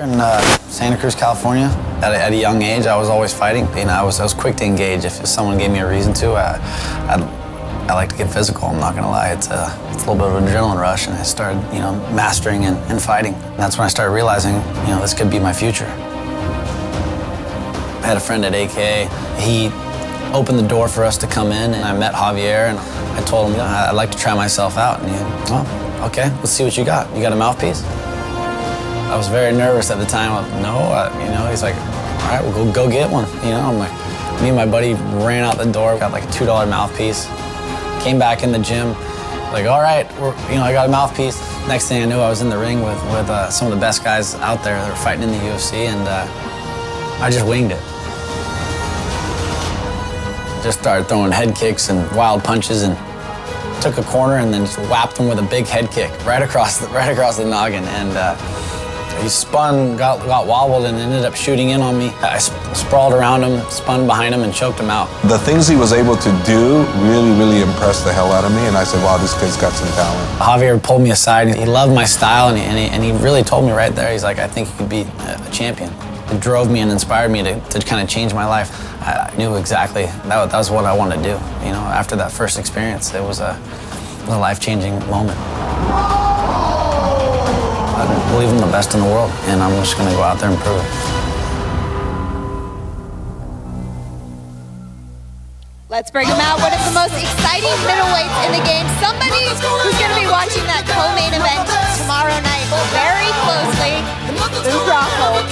in Santa Cruz, California. At a young age, I was always fighting. You know, I was quick to engage. If someone gave me a reason to, I like to get physical. I'm not gonna lie. It's a little bit of an adrenaline rush, and I started, you know, mastering and fighting. And that's when I started realizing, you know, this could be my future. I had a friend at H.E.A.T. He opened the door for us to come in, and I met Javier, and I told him, you know, I'd like to try myself out. And he, oh, okay, let's see what you got. You got a mouthpiece? I was very nervous at the time. You know, he's like, all right, we'll go get one. You know, I'm like, me and my buddy ran out the door, got like a $2 mouthpiece, came back in the gym, like, all right, I got a mouthpiece. Next thing I knew, I was in the ring with some of the best guys out there that were fighting in the UFC, and I just winged it. Just started throwing head kicks and wild punches, and took a corner and then just whapped him with a big head kick right across the noggin. And he spun, got wobbled, and ended up shooting in on me. I sprawled around him, spun behind him, and choked him out. The things he was able to do really impressed the hell out of me, and I said, wow, this kid's got some talent. Javier pulled me aside. He loved my style, and he really told me right there, he's like, I think you could be a champion. It drove me and inspired me to kind of change my life. I knew exactly that was what I wanted to do. You know, after that first experience, it was a life-changing moment. I believe I'm the best in the world, and I'm just going to go out there and prove it. Let's bring him out. One of the most exciting middleweights in the game. Somebody who's going to be watching that co-main event tomorrow night very closely. Rockhold.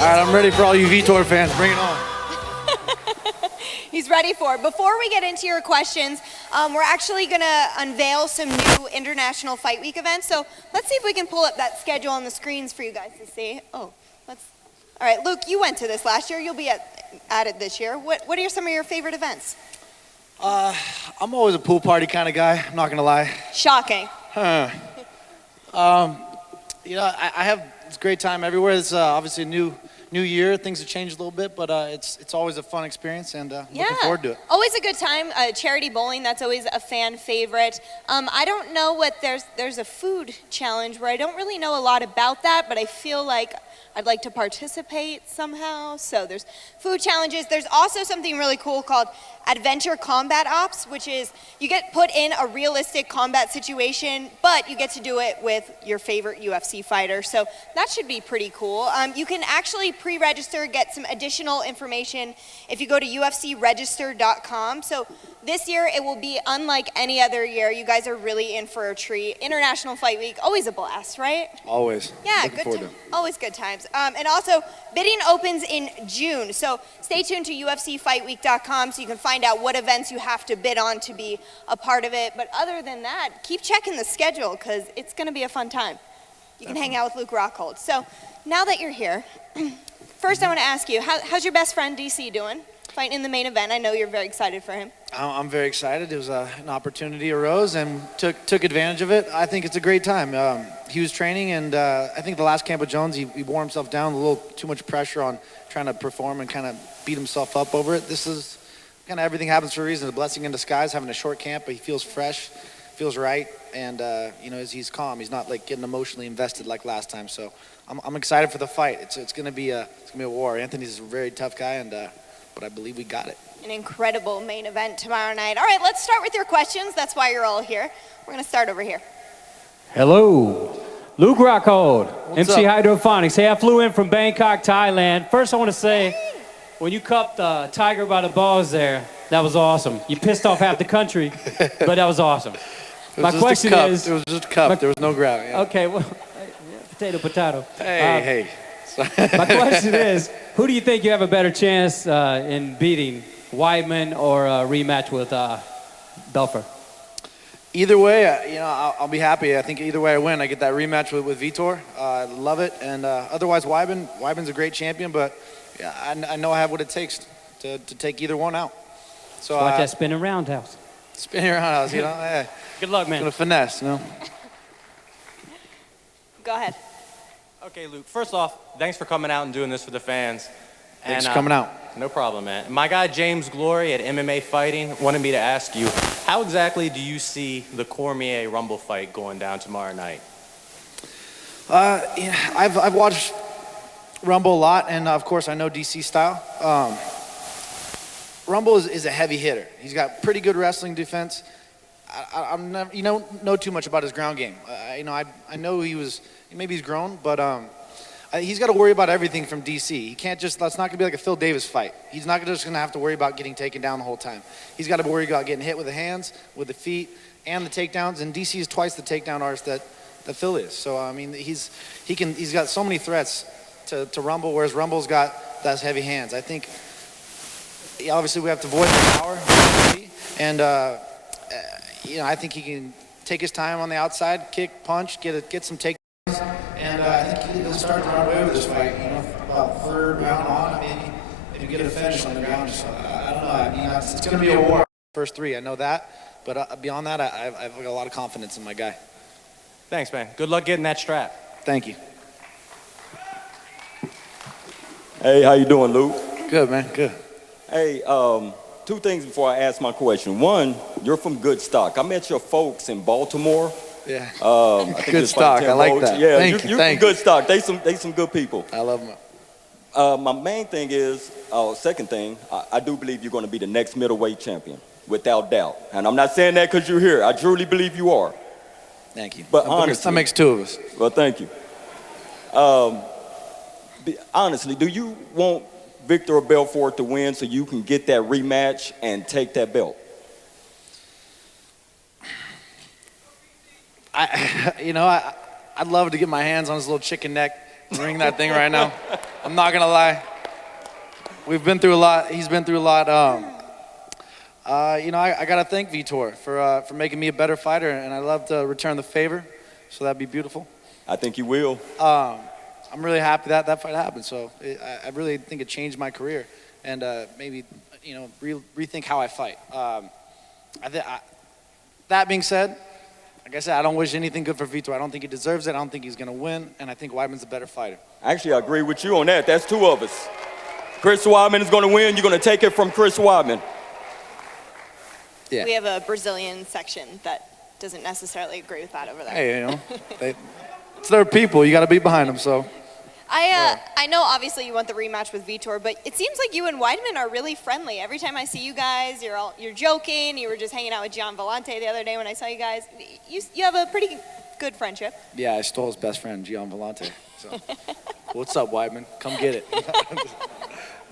All right, I'm ready for all you Vitor fans. Bring it on. He's ready for it. Before we get into your questions, we're actually going to unveil some new International Fight Week events. So let's see if we can pull up that schedule on the screens for you guys to see. All right, Luke, you went to this last year. You'll be at it this year. What are some of your favorite events? I'm always a pool party kind of guy. I'm not going to lie. Shocking. You know, I have a great time everywhere. It's obviously a new year. Things have changed a little bit, but it's always a fun experience, and looking forward to it. Always a good time. Charity bowling, that's always a fan favorite. I don't know what there's a food challenge where I don't really know a lot about that, but I feel like I'd like to participate somehow. So there's food challenges. There's also something really cool called Adventure Combat Ops, which is you get put in a realistic combat situation, but you get to do it with your favorite UFC fighter. So that should be pretty cool. You can actually pre-register, get some additional information if you go to UFCregister.com. So this year it will be unlike any other year. You guys are really in for a treat. International Fight Week, always a blast, right? Always. Yeah, always good times. And also, bidding opens in June, so stay tuned to UFCFightWeek.com so you can find out what events you have to bid on to be a part of it. But other than that, keep checking the schedule because it's going to be a fun time. You can hang out with Luke Rockhold. So now that you're here, first I want to ask you, how's your best friend DC doing? Fighting in the main event. I know you're very excited for him. I'm very excited. It was an opportunity arose and took advantage of it. I think it's a great time. He was training, and I think the last camp with Jones, he wore himself down, a little too much pressure on trying to perform and kind of beat himself up over it. This is kind of everything happens for a reason. A blessing in disguise, having a short camp, but he feels fresh, feels right, and you know, he's calm. He's not like getting emotionally invested like last time. So I'm excited for the fight. It's gonna be a war. Anthony's a very tough guy, and but I believe we got it. An incredible main event tomorrow night. All right, let's start with your questions. That's why you're all here. We're going to start over here. Hello, Luke Rockhold, What's MC up? Hydroponics. Hey, I flew in from Bangkok, Thailand. First, I want to say, when you cupped the tiger by the balls there, that was awesome. You pissed off half the country, but that was awesome. My question is... It was just a cup. There was no grab. Yeah. Okay, well, potato. Hey. My question is, who do you think you have a better chance in beating, Weidman or a rematch with Belfer? Either way, you know, I'll be happy. I think either way I win, I get that rematch with Vitor. I love it. And otherwise, Weidman's a great champion, but yeah, I know I have what it takes to take either one out. So Watch that spinning roundhouse. Spinning roundhouse, you know. Hey, good luck, man. gonna finesse, you know. Go ahead. Okay, Luke, first off, thanks for coming out and doing this for the fans. Thanks for coming out. No problem, man. My guy James Glory at MMA Fighting wanted me to ask you, how exactly do you see the Cormier Rumble fight going down tomorrow night? Yeah, I've watched Rumble a lot, and of course I know DC style. Rumble is a heavy hitter. He's got pretty good wrestling defense. I'm never, know too much about his ground game. I know maybe he's grown, but he's got to worry about everything from DC. He can't just, that's not going to be like a Phil Davis fight. He's not just going to have to worry about getting taken down the whole time. He's got to worry about getting hit with the hands, with the feet, and the takedowns, and DC is twice the takedown artist that Phil is. So, I mean, he's got so many threats to Rumble, whereas Rumble's got those heavy hands. I think, obviously, we have to avoid the power, and I think he can take his time on the outside, kick, punch, get some takedowns, and I think he'll start to run away with this fight. About third round on, maybe get a finish on the ground. So, I don't know. I mean, it's going to be a war. First three, I know that, but beyond that, I've got a lot of confidence in my guy. Thanks, man. Good luck getting that strap. Thank you. Hey, how you doing, Luke? Good, man. Good. Hey, two things before I ask my question. One, you're from good stock. I met your folks in Baltimore. Yeah. I think good stock. I like that. Yeah, Thank you. You're from good stock. They some good people. I love them. My main thing is, second thing, I do believe you're going to be the next middleweight champion, without doubt. And I'm not saying that because you're here. I truly believe you are. Thank you. But honestly, that makes two of us. Well, thank you. Honestly, do you want Victor Belfort to win so you can get that rematch and take that belt? I'd love to get my hands on his little chicken neck and ring that thing right now. I'm not gonna lie. We've been through a lot. He's been through a lot. I gotta thank Vitor for making me a better fighter, and I'd love to return the favor. So that'd be beautiful. I think you will. I'm really happy that fight happened. So I really think it changed my career, and maybe rethink how I fight. That being said, like I said, I don't wish anything good for Vitor. I don't think he deserves it. I don't think he's gonna win, and I think Weidman's a better fighter. Actually, I agree with you on that. That's two of us. Chris Weidman is gonna win. You're gonna take it from Chris Weidman. Yeah. We have a Brazilian section that doesn't necessarily agree with that over there. Hey, it's their people. You got to be behind them. So. I know obviously you want the rematch with Vitor, but it seems like you and Weidman are really friendly. Every time I see you guys, you're joking. You were just hanging out with Gian Vellante the other day when I saw you guys. You have a pretty good friendship. Yeah, I stole his best friend, Gian Vellante. So. What's up, Weidman? Come get it.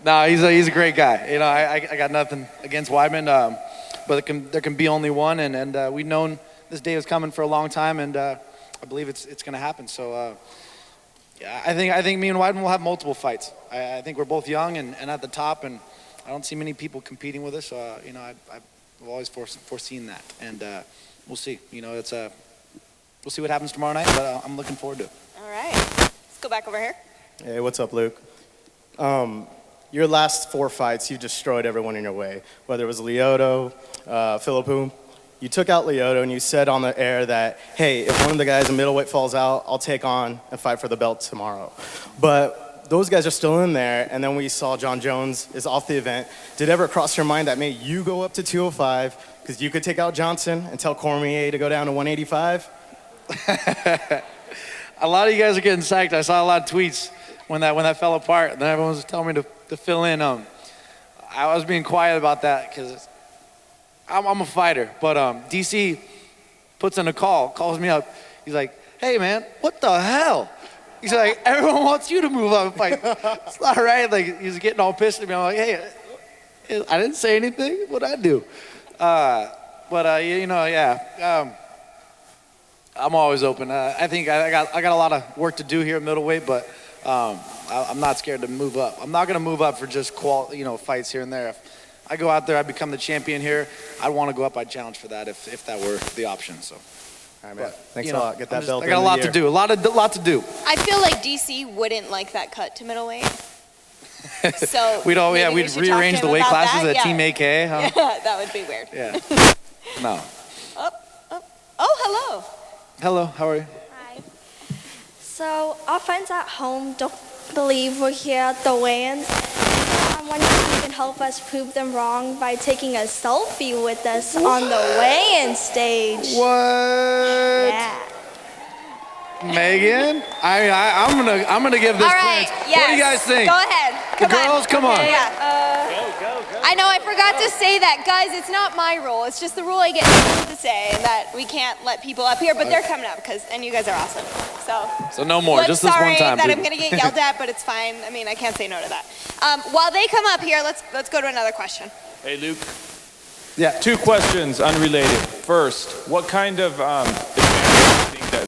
No, he's a great guy. I got nothing against Weidman, but there can be only one, and we've known this day was coming for a long time, and I believe it's going to happen. So. Yeah, I think me and Weidman will have multiple fights. I think we're both young and at the top, and I don't see many people competing with us. I've always foreseen that, and we'll see. We'll see what happens tomorrow night, but I'm looking forward to it. All right, let's go back over here. Hey, what's up, Luke? Your last 4 fights, you destroyed everyone in your way, whether it was Lyoto, Philippou. You took out Lyoto and you said on the air that, hey, if one of the guys in middleweight falls out, I'll take on and fight for the belt tomorrow. But those guys are still in there, and then we saw John Jones is off the event. Did it ever cross your mind that maybe you go up to 205 because you could take out Johnson and tell Cormier to go down to 185? A lot of you guys are getting psyched. I saw a lot of tweets when that fell apart, and then everyone was telling me to fill in. I was being quiet about that because I'm a fighter, but DC puts in a calls me up. He's like, hey, man, what the hell? He's like, everyone wants you to move up and fight. It's not right. Like, he's getting all pissed at me. I'm like, hey, I didn't say anything. What'd I do? I'm always open. I think I got a lot of work to do here at middleweight, but I'm not scared to move up. I'm not going to move up for just fights here and there. If I go out there, I become the champion here, I'd want to go up, I'd challenge for that if that were the option. So. All right, man. Thanks a lot. Get that belt. I got a lot to do. A lot to do. I feel like DC wouldn't like that cut to middleweight. So we'd rearrange the weight classes at Team A.K.A. Huh? Yeah, that would be weird. Yeah. No. Oh, hello. Hello. How are you? Hi. So our friends at home don't believe we're here at the weigh-ins. I'm wondering if you can help us prove them wrong by taking a selfie with us on the weigh-in stage. What? Yeah. Megan, I'm gonna give this. All right, clearance. yes. What do you guys think? Go ahead. Come on. Girls, come on. Yeah. Go. I know I forgot to say that. Guys, it's not my rule. It's just the rule I get to say that we can't let people up here, but they're coming up and you guys are awesome. So no more, just this one time. Sorry that dude. I'm going to get yelled at, but it's fine. I mean, I can't say no to that. While they come up here, let's go to another question. Hey, Luke. Yeah. 2 questions unrelated. First, what kind of advantage do you think that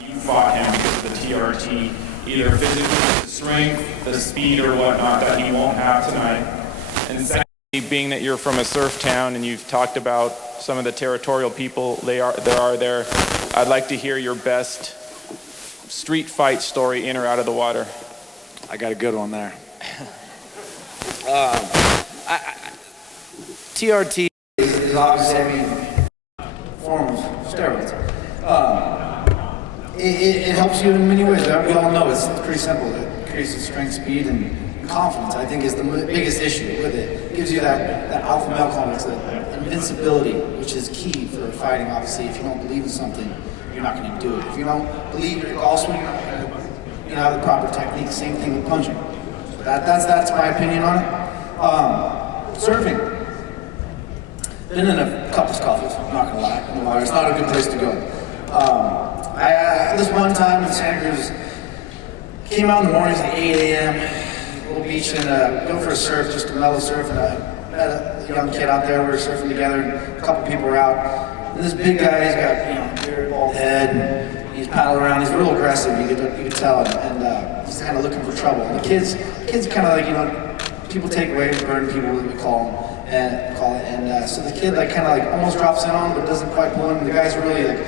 you fought him because of the TRT, either physically, the strength, the speed, or whatnot that he won't have tonight? And secondly, being that you're from a surf town and you've talked about some of the territorial people there are there, I'd like to hear your best street fight story in or out of the water. I got a good one there. TRT is obviously, a form of steroids. It helps you in many ways. We all know it's pretty simple. It increases strength, speed, and confidence. I think is the biggest issue with it. It gives you that alpha male complex, that invincibility, which is key for fighting. Obviously, if you don't believe in something, you're not going to do it. If you don't believe you're golf swing, you're not going to have the proper technique. Same thing with punching. That's my opinion on it. Surfing. Been in a couple scuffles, I'm not gonna lie. In the water. It's not a good place to go. This one time in Santa Cruz, came out in the mornings at 8 a.m. Little beach and go for a surf, just a mellow surf. And I met a young kid out there. We were surfing together. And a couple people were out. And this big guy, he's got beard, bald head, and he's paddling around. He's real aggressive. You could tell, and he's kind of looking for trouble. And the kids kind of like people take away, burn people, what we call them. And so the kid kind of almost drops in on him, but doesn't quite pull him. The guy's really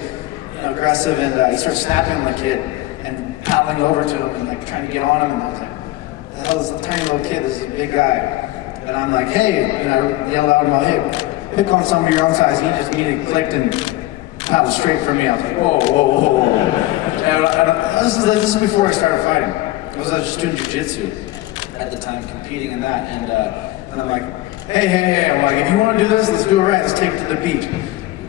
aggressive, and he starts snapping on the kid and paddling over to him and trying to get on him. And I was like, the hell is this tiny little kid? This is a big guy. And I'm like, hey, and I yelled out in my head, pick on somebody your own size. He just immediately clicked and paddled straight for me. I was like, whoa. And this is before I started fighting. I was just doing jiu-jitsu at the time, competing in that, and I'm like, hey, I'm like, if you want to do this, let's do it right. Let's take it to the beach.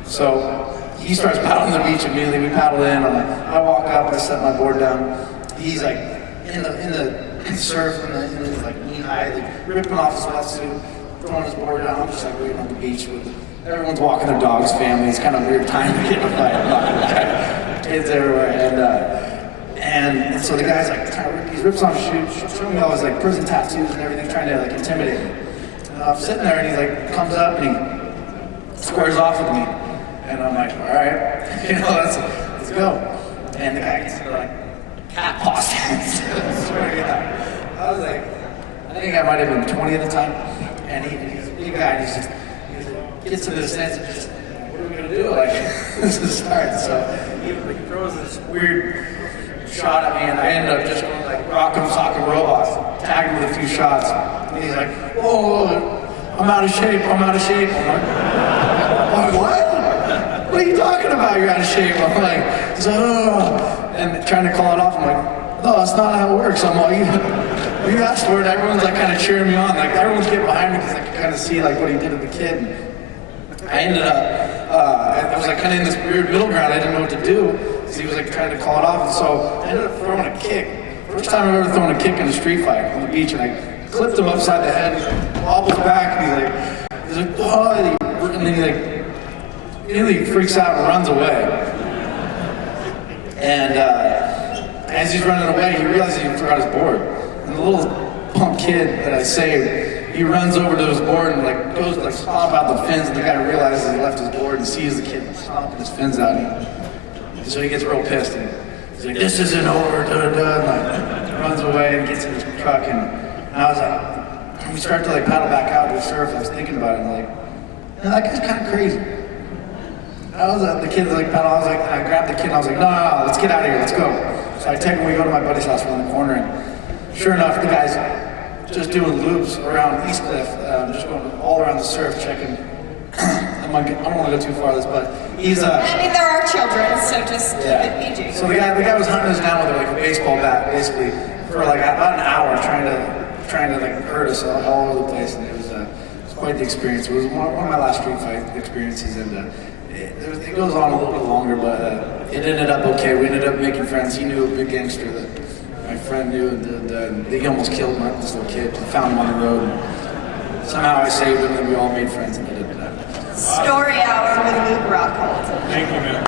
So he starts paddling the beach immediately. We paddle in. I walk up. I set my board down. He's in the surf, in the knee high, ripping off his wetsuit, throwing his board down. I'm just waiting on the beach with everyone's walking their dogs, family. It's kind of a weird time to get in a fight. I'm not gonna lie. Kids everywhere, and so the guy's he rips off his shoes, showing me all his prison tattoos and everything, trying to intimidate me. I'm sitting there and he comes up and he squares off with me. And I'm like, all right, let's go. And the guy gets cat paws. Swear to God. I was I think I might have been 20 at the time. And he's a big guy and he gets into the sense of just, what are we gonna do? This is hard. So he throws this weird shot at me and I ended up just going rock'em sock'em robots, tagged him with a few shots. And he's like, whoa, I'm out of shape. I'm like, what? What are you talking about? You're out of shape. I'm like, he's like, oh, and trying to call it off. I'm like, no, that's not how it works. I'm like, you asked for it. Everyone's kind of cheering me on. Everyone's getting behind me because I could kind of see what he did to the kid. And I ended up, I was kind of in this weird middle ground. I didn't know what to do because he was trying to call it off. And so I ended up throwing a kick. First time I've ever thrown a kick in a street fight on the beach, and I clipped him upside the head. He wobbles back, and he's like, oh, and then he really freaks out and runs away. And as he's running away, he realizes he forgot his board. And the little punk kid that I saved, he runs over to his board and goes to stomp out the fins, and the guy realizes he left his board and sees the kid stomping his fins out. And so he gets real pissed. And he's like, this isn't over, and runs away and gets in his truck. And I was when we start to paddle back out to the surf, I was thinking about it, and that guy's kind of crazy. The kid paddle, I grabbed the kid and I was like, no, let's get out of here, let's go. So I take him, we go to my buddy's house around the corner, and sure enough, the guy's just doing loops around East Cliff, just going all around the surf, checking. I don't want to go too far with this, but he's I mean, there are children, so just keep it PG. So the guy was hunting us down with a baseball bat, basically, for about an hour, trying to trying to like hurt us all over the place, and it was quite the experience. It was one of my last street fight experiences, and it goes on a little bit longer, but it ended up okay. We ended up making friends. He knew a big gangster that my friend knew, and he almost killed this little kid. Found him on the road, and somehow I saved him, and we all made friends. And Story hour with Luke Rockhold. Thank you, man.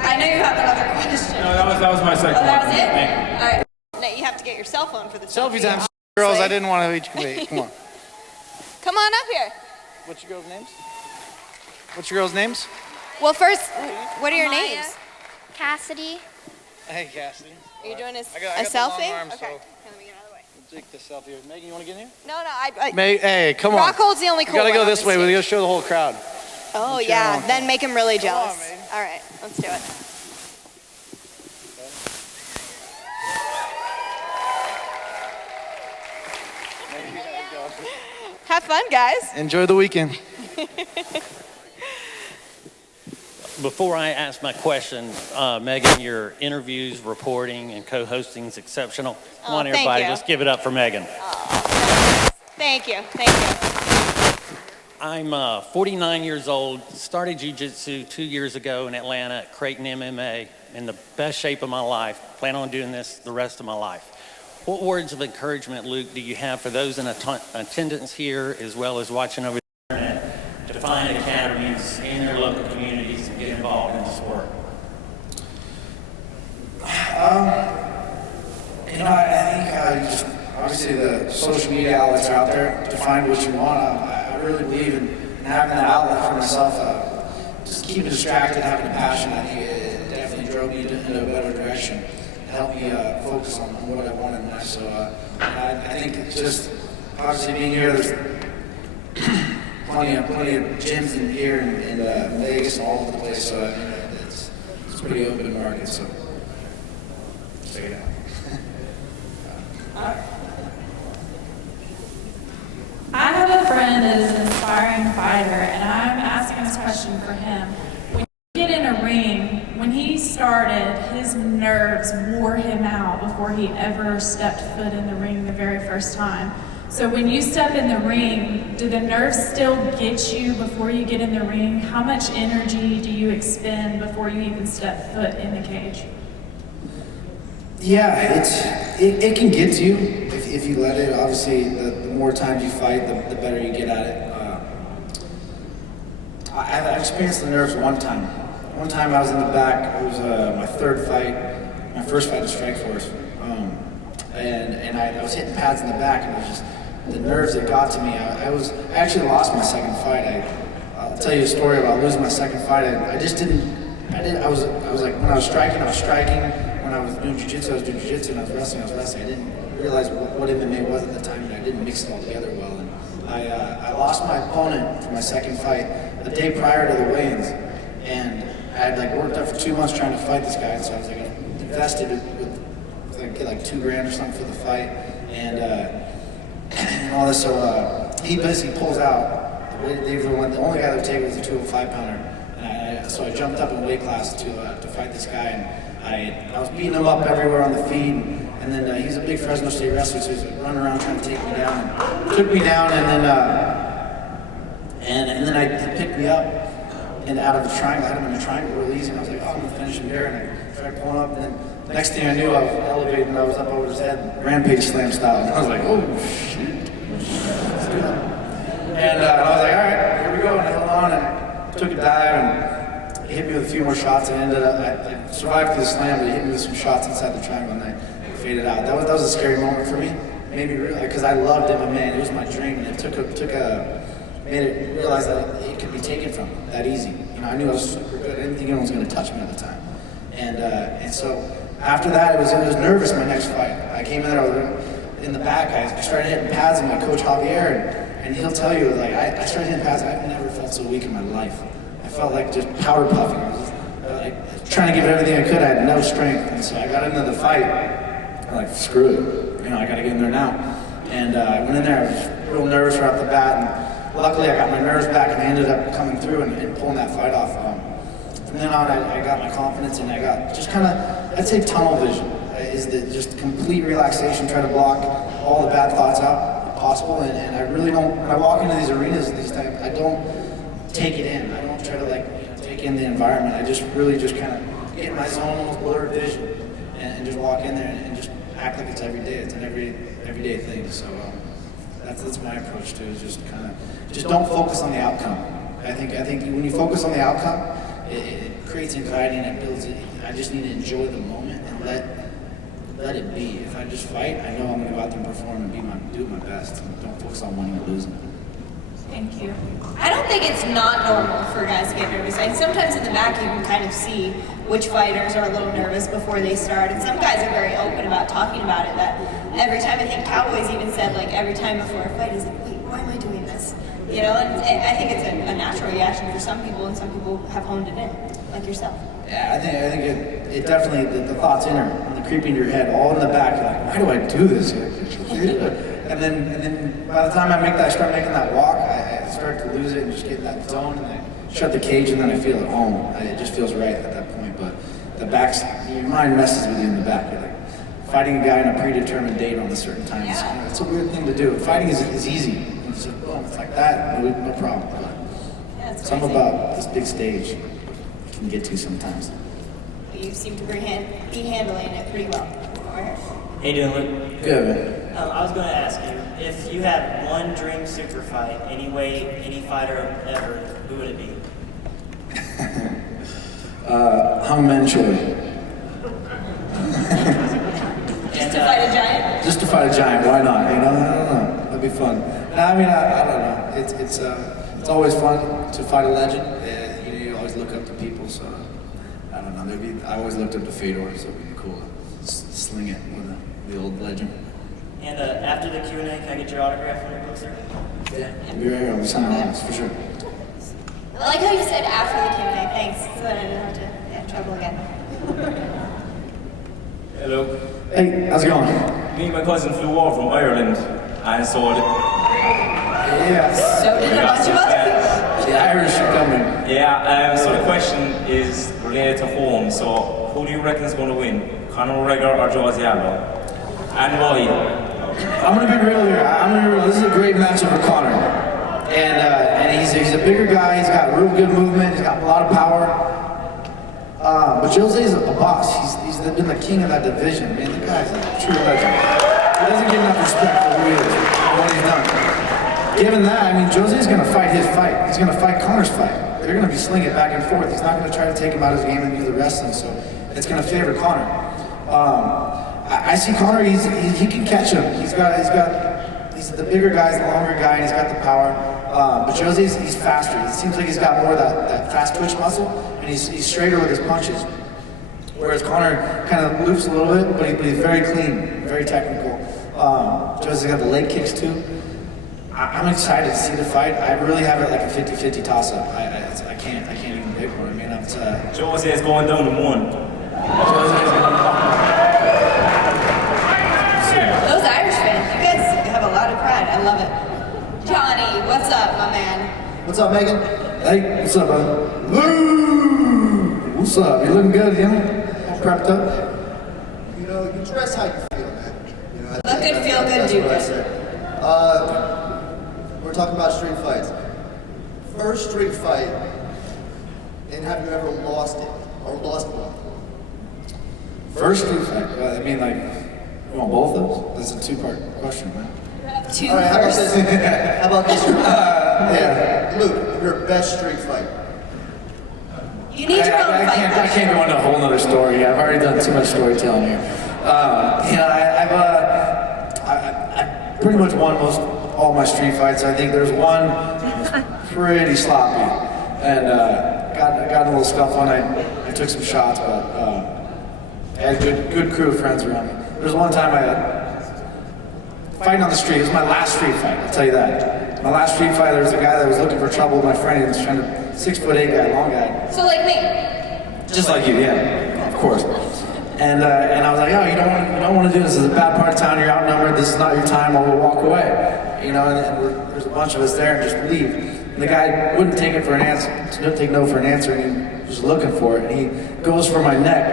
I know you have another question. No, that was my second one. That was it? Thank you. All right. Now you have to get your cell phone for the Selfie time. Girls, I didn't want to reach. Wait, come on. Come on up here. What's your girls' names? What's your girls' names? Well, first, what are your Maya. names? Cassidy. Hey, Cassidy. Are you doing a I got the selfie? long arm, okay. so- Here, let me get out of the way. Take the selfie. Megan, you want to get in here? No, I Hey, come on. Rockhold's the only cool We gotta one go on this this way. We stage. gotta show the whole crowd. Oh, Sure, yeah. on. Then make him really Come on, jealous. Megan. All right, let's do it. Have fun, guys. Enjoy the weekend. Before I ask my question, Megan, your interviews, reporting, and co-hosting is exceptional. Come on, thank everybody, you. let's give it up for Megan. Thank you. Thank you. I'm 49 years old, started jiu-jitsu 2 years ago in Atlanta at Creighton MMA, in the best shape of my life. Plan on doing this the rest of my life. What words of encouragement, Luke, do you have for those in attendance here, as well as watching over the internet, to find academies in their local communities and get involved in the sport? I think you just obviously the social media outlets are out there to find what you want. I really believe in having that outlet for myself. Just keeping distracted, having a passion. I think it definitely drove me in a better direction. Help me focus on what I want in life. So I think it's just obviously being here. There's plenty of gyms in here and Vegas all over the place. So it's pretty open market. So check it out. I have a friend that is an aspiring fighter, and I'm asking this question for him. When you get in a ring, when he started, his nerves wore him out before he ever stepped foot in the ring the very first time. So when you step in the ring, do the nerves still get you before you get in the ring? How much energy do you expend before you even step foot in the cage? Yeah, it can get to you if you let it. Obviously, the more times you fight, the better you get at it. I've experienced the nerves one time. One time I was in the back. It was my third fight, my first fight at Strikeforce, and I was hitting pads in the back, and it was just the nerves that got to me. I actually lost my second fight. I'll tell you a story about losing my second fight. I was like, when I was striking, I was striking. When I was doing jiu-jitsu, I was doing jiu-jitsu, and I was wrestling. I didn't realize what MMA was at the time, and I didn't mix it all together well. And I lost my opponent for my second fight the day prior to the weigh-ins, and I had worked up for 2 months trying to fight this guy, and so I was invested with get $2,000 or something for the fight, and all this. So he basically pulls out. The only guy that would take it was a 205 pounder, so I jumped up in weight class to fight this guy, and I was beating him up everywhere on the feed, and then he's a big Fresno State wrestler, so he's running around trying to take me down, and took me down, and then he picked me up and out of the triangle. I had him in a triangle real easy, and I was like, oh, I'm gonna finish him there, and I tried pulling up, and then the next thing I knew, I was elevated, and I was up over his head, rampage slam style, and I was like, oh shit, let's do that. And I was like, all right, here we go, and I held on, and I took a dive, and he hit me with a few more shots, and I survived through the slam, but he hit me with some shots inside the triangle, and I faded out. That was a scary moment for me. Made me realize, because I loved MMA, and it was my dream, and it made it realize that it could be taken from me that easy. I knew I was super good. I didn't think anyone was going to touch me at the time. And so after that, it was nervous my next fight. I came in there, I was in the back, I started hitting pads with my coach Javier, and he'll tell you, I started hitting pads, I've never felt so weak in my life. I felt like just powder puffing. I was just, trying to give it everything I could. I had no strength, and so I got into the fight. I'm like, screw it, I got to get in there now. And I went in there. I was real nervous right off the bat, and luckily I got my nerves back, and I ended up coming through and pulling that fight off. From then on, I got my confidence, and I got just kind of, I'd say tunnel vision is just complete relaxation. Try to block all the bad thoughts out if possible, and I really don't, when I walk into these arenas these times, I don't take it in. I don't try to take in the environment. I just really just kind of get in my zone, almost blurred vision, and just walk in there and just act like it's every day. It's an everyday thing. So that's my approach to it, is just kind of, just don't focus on the outcome. I think when you focus on the outcome, it creates anxiety and it builds it. I just need to enjoy the moment and let it be. If I just fight, I know I'm going to go out there and perform and do my best. And don't focus on winning or losing. Thank you. I don't think it's not normal for guys to get nervous. And sometimes in the back you can kind of see which fighters are a little nervous before they start. And some guys are very open about talking about it. That every time, I think Cowboys even said, like, every time before a fight, is like, wait, why am I doing this? You know, and I think it's a natural reaction for some people, and some people have honed it in, like yourself. Yeah, I think it definitely, the thoughts enter, and the creeping into your head, all in the back. You're like, why do I do this? And then by the time I start making that walk, I start to lose it and just get in that zone, and I shut the cage, and then I feel at home. It just feels right at that point. But the back's, your mind messes with you in the back. You're like fighting a guy on a predetermined date on a certain time. Yeah. It's a weird thing to do. Fighting is easy. It's like, boom, it's like that, no problem. But something about this big stage you can get to sometimes. You seem to be handling it pretty well. Hey, doing Luke? Good, man. I was going to ask you, if you had one dream super fight, any fighter ever, who would it be? Hung Man Choi. Just to fight a giant? Just to fight a giant, why not? You know, I don't know. That'd be fun. I mean, I don't know. It's always fun to fight a legend. You always look up to people, so I don't know. I always looked up to Fedor, so it'd be cool to sling it with the old legend. And after the Q&A, can I get your autograph on your book, sir? Yeah, I'll be right here. I'll be signing on, for sure. I like how you said after the Q&A, thanks, so that I didn't have to get in trouble again. Hello. Hey, how's it going? Me and my cousin flew over from Ireland and saw it. Yes. So did a bunch of us. The Irish are coming. Yeah, so the question is related to home. So who do you reckon is going to win? Conor McGregor or Jose Aldo? And why? I'm going to be real here. This is a great matchup for Conor. And he's a bigger guy. He's got real good movement. He's got a lot of power. But Jose's a boss. He's been the king of that division. Man, the guy's a true legend. He doesn't get enough respect for who he is and what he's done. Given that, I mean, Jose's going to fight his fight. He's going to fight Conor's fight. They're going to be slinging back and forth. He's not going to try to take him out of his game and do the wrestling, so it's going to favor Conor. I see Conor. He can catch him. He's the bigger guy, he's the longer guy, and he's got the power. But Jose's he's faster. It seems like he's got more of that fast twitch muscle, and he's straighter with his punches. Whereas Conor kind of loops a little bit, but he's very clean, very technical. Jose's got the leg kicks too. I'm excited to see the fight. I really have it like a 50-50 toss-up. I can't even pick one. I mean, it's Jose is going down to one. Those Irish fans, you guys have a lot of pride. I love it. Johnny, what's up, my man? What's up, Megan? Hey, what's up, brother? Woo! What's up? You looking good, you know? All prepped up? You know, you dress how you feel, man. You know, Look good, feel good, that's do what I good. say. We're talking about street fights. First street fight, and have you ever lost it or lost one? First street fight? I mean, like, you want both of those? That's a two-part question, man. Two All right, how about this? How about this? Yeah. Luke, your best street fight. You need your own I fight. can't go into a whole nother story. I've already done too much storytelling here. I've pretty much won all my street fights. I think there's one that was pretty sloppy, and got in a little scuffle, and I took some shots, but I had a good crew of friends around me. There was one time I had fighting on the street. It was my last street fight, I'll tell you that. My last street fight, there was a guy that was looking for trouble with my friend. He was trying to, 6'8" guy, long guy. So like me. Just like you, yeah, of course. And I was like, oh, you don't want to do this. This is a bad part of town. You're outnumbered. This is not your time. We'll walk away. You know, and there's a bunch of us there, and just leave. And the guy wouldn't take it for an answer. Didn't take no for an answer, and he was looking for it. And he goes for my neck,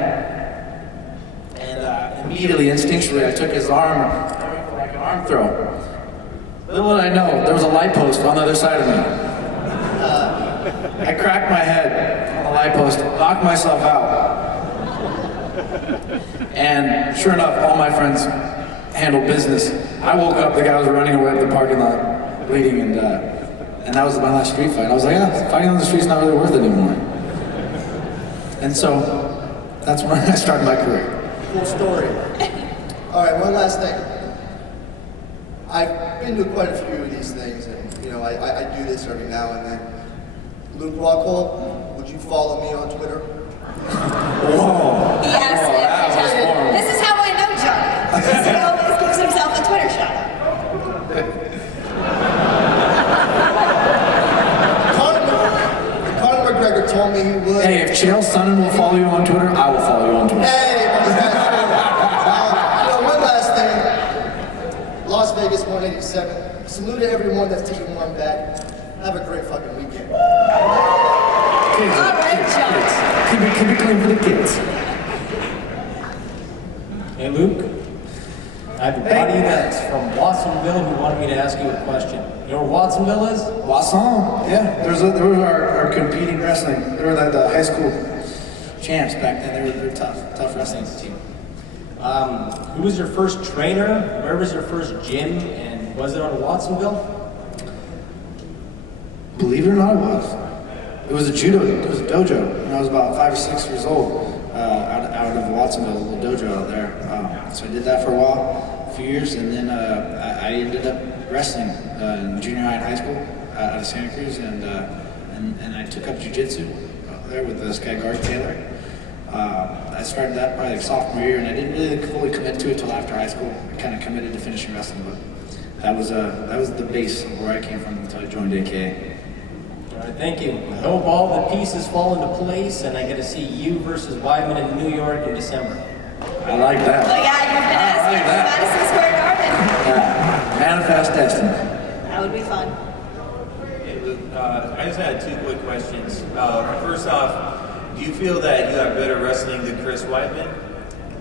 and immediately, instinctually, I took his arm, like an arm throw. Little did I know, there was a light post on the other side of me. I cracked my head on the light post, knocked myself out. And sure enough, all my friends handled business. I woke up, the guy was running away to the parking lot, bleeding, and that was my last street fight. I was like, yeah, fighting on the street's not really worth it anymore. And so, that's when I started my career. Cool story. All right, one last thing. I've been to quite a few of these things, and I do this every now and then. Luke Rockhold, would you follow me on Twitter? Whoa. He asks it every time. This is how I know Johnny. He always gives himself a Twitter shout out. Conor McGregor told me he would. Hey, if Chael Sonnen will follow you on Twitter, I will follow you on Twitter. Hey, one last thing. Las Vegas 187. Salute to everyone that's taking one back. Have a great fucking weekend. All right, John. Keep it clean for the kids. Hey, Luke. I have a buddy that's from Watsonville who wanted me to ask you a question. You know where Watsonville is? Watson, yeah. There was our competing wrestling. They were the high school champs back then. They were tough wrestling team. Who was your first trainer? Where was your first gym? And was it on Watsonville? Believe it or not, it was. It was a dojo when I was about 5 or 6 years old, out of Watsonville, a little dojo out there. So I did that for a while, a few years, and then I ended up wrestling in junior high and high school out of Santa Cruz, and I took up jiu-jitsu out there with this guy, Garth Taylor. I started that probably like sophomore year, and I didn't really fully commit to it until after high school. I kind of committed to finishing wrestling, but that was the base of where I came from until I joined AKA. All right, thank you. I hope all the pieces fall into place, and I get to see you versus Weidman in New York in December. I like that. Well, yeah, you've been asking for Madison Square Garden. Manifest destiny. That would be fun. Hey, Luke, I just had 2 quick questions. First off, do you feel that you have better wrestling than Chris Weidman?